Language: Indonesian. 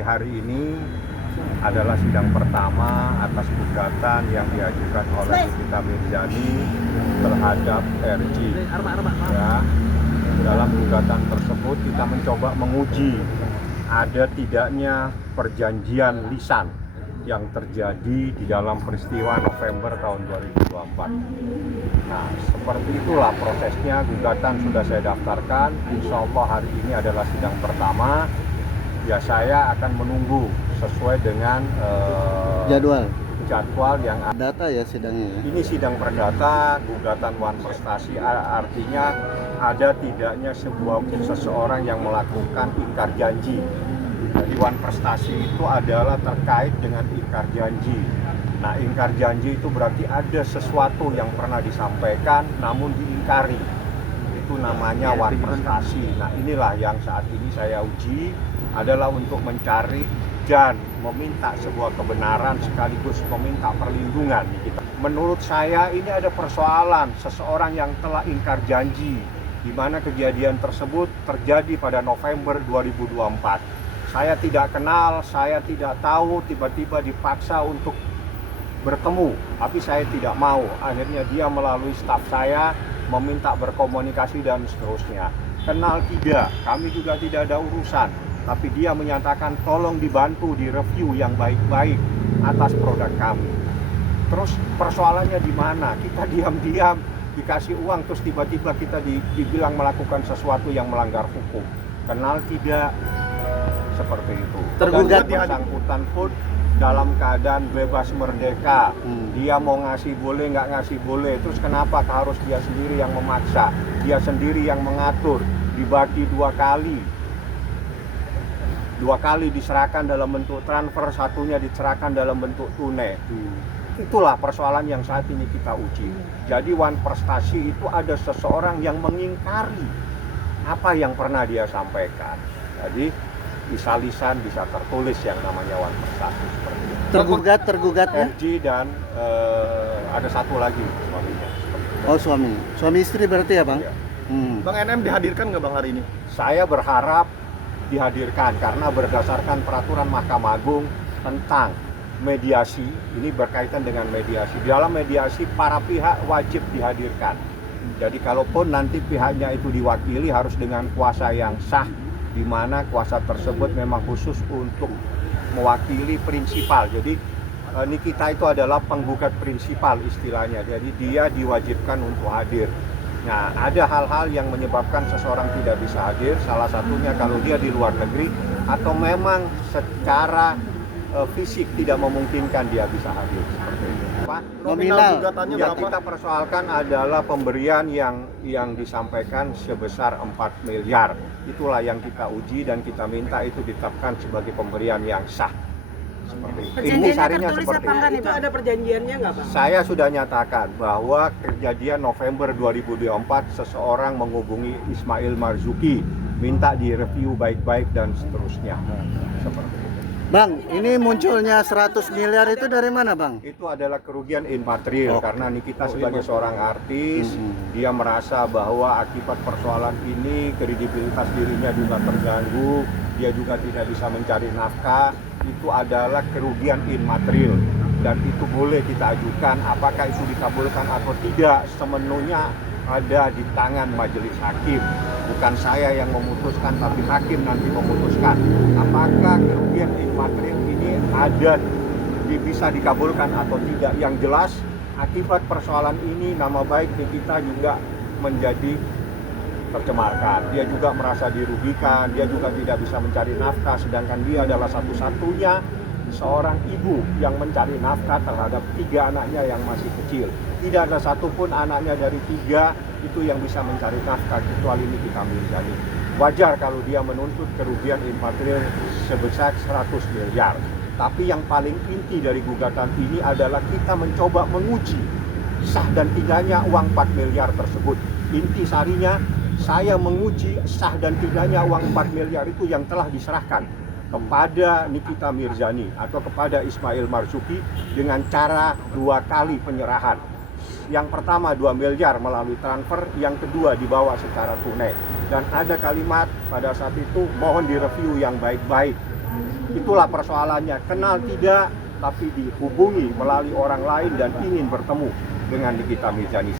hari ini adalah sidang pertama atas gugatan yang diajukan oleh Nikita Mirzani terhadap RJ. Ya, dalam gugatan tersebut kita mencoba menguji ada tidaknya perjanjian lisan yang terjadi di dalam peristiwa November tahun 2024. Nah, seperti itulah prosesnya. Gugatan sudah saya daftarkan. Insya Allah hari ini adalah sidang pertama. Ya, saya akan menunggu sesuai dengan jadwal yang data ya sidangnya ya. Ini sidang perdata, gugatan Wan Prestasi, artinya ada tidaknya seseorang yang melakukan ingkar janji. Jadi Wan Prestasi itu adalah terkait dengan ingkar janji. Nah, ingkar janji itu berarti ada sesuatu yang pernah disampaikan namun diingkari. Itu namanya Wan Prestasi. Nah, inilah yang saat ini saya uji adalah untuk mencari dan meminta sebuah kebenaran sekaligus meminta perlindungan kita. Menurut saya ini ada persoalan seseorang yang telah ingkar janji, di mana kejadian tersebut terjadi pada November 2024. Saya tidak kenal, saya tidak tahu, tiba-tiba dipaksa untuk bertemu, tapi saya tidak mau. Akhirnya dia melalui staf saya meminta berkomunikasi dan seterusnya. Kenal tidak, kami juga tidak ada urusan. Tapi dia menyatakan tolong dibantu direview yang baik-baik atas produk kami. Terus persoalannya di mana? Kita diam-diam dikasih uang terus tiba-tiba kita dibilang melakukan sesuatu yang melanggar hukum. Kenal tidak? Seperti itu. Tergugat yang bersangkutan pun dalam keadaan bebas merdeka. Dia mau ngasih boleh, nggak ngasih boleh. Terus kenapa harus dia sendiri yang memaksa? Dia sendiri yang mengatur. Dibagi dua kali diserahkan dalam bentuk transfer, satunya diserahkan dalam bentuk tunai. Itulah persoalan yang saat ini kita uji. Jadi Wan Prestasi itu ada seseorang yang mengingkari apa yang pernah dia sampaikan. Jadi bisa lisan, bisa tertulis yang namanya Wan Prestasi seperti itu. Tergugatnya RJ dan ada satu lagi suaminya. Oh, suami istri berarti ya Bang? Ya. Bang NM dihadirkan nggak Bang hari ini? Saya berharap dihadirkan karena berdasarkan peraturan Mahkamah Agung tentang mediasi, ini berkaitan dengan mediasi. Di dalam mediasi para pihak wajib dihadirkan. Jadi kalaupun nanti pihaknya itu diwakili harus dengan kuasa yang sah, di mana kuasa tersebut memang khusus untuk mewakili prinsipal. Jadi Nikita itu adalah penggugat prinsipal istilahnya. Jadi dia diwajibkan untuk hadir. Nah, ada hal-hal yang menyebabkan seseorang tidak bisa hadir, salah satunya kalau dia di luar negeri atau memang secara fisik tidak memungkinkan dia bisa hadir seperti itu. Nominal gugatannya yang berapa? kita persoalkan adalah pemberian yang disampaikan sebesar 4 miliar. Itulah yang kita uji dan kita minta itu ditetapkan sebagai pemberian yang sah. Seperti itu. Perjanjiannya tertulis apa enggak nih Itu Bang? ada perjanjiannya nggak Bang? Saya sudah nyatakan bahwa kejadian November 2024 seseorang menghubungi Ismail Marzuki minta direview baik-baik dan seterusnya. Seperti itu. Bang, ini munculnya 100 miliar itu dari mana Bang? Itu adalah kerugian immaterial karena Nikita sebagai seorang artis, dia merasa bahwa akibat persoalan ini kredibilitas dirinya juga terganggu, dia juga tidak bisa mencari nafkah. Itu adalah kerugian immaterial dan itu boleh kita ajukan. Apakah itu dikabulkan atau tidak semenuhnya ada di tangan majelis hakim. Bukan saya yang memutuskan, tapi hakim nanti memutuskan apakah kerugian immaterial ini ada bisa dikabulkan atau tidak. Yang jelas akibat persoalan ini nama baik Nikita juga menjadi tercemarkan. Dia juga merasa dirugikan, dia juga tidak bisa mencari nafkah, sedangkan dia adalah satu-satunya seorang ibu yang mencari nafkah terhadap 3 anaknya yang masih kecil. Tidak ada satupun anaknya dari 3 itu yang bisa mencari nafkah kecuali Nikita Mirzani. Wajar kalau dia menuntut kerugian immaterial sebesar 100 miliar. Tapi yang paling inti dari gugatan ini adalah kita mencoba menguji sah dan tidaknya uang 4 miliar tersebut. Inti sarinya saya menguji sah dan tidaknya uang 4 miliar itu yang telah diserahkan kepada Nikita Mirzani atau kepada Ismail Marzuki dengan cara 2 kali penyerahan. Yang pertama 2 miliar melalui transfer, yang kedua dibawa secara tunai. Dan ada kalimat pada saat itu mohon direview yang baik-baik. Itulah persoalannya, kenal tidak, tapi dihubungi melalui orang lain dan ingin bertemu dengan Nikita Mirzani.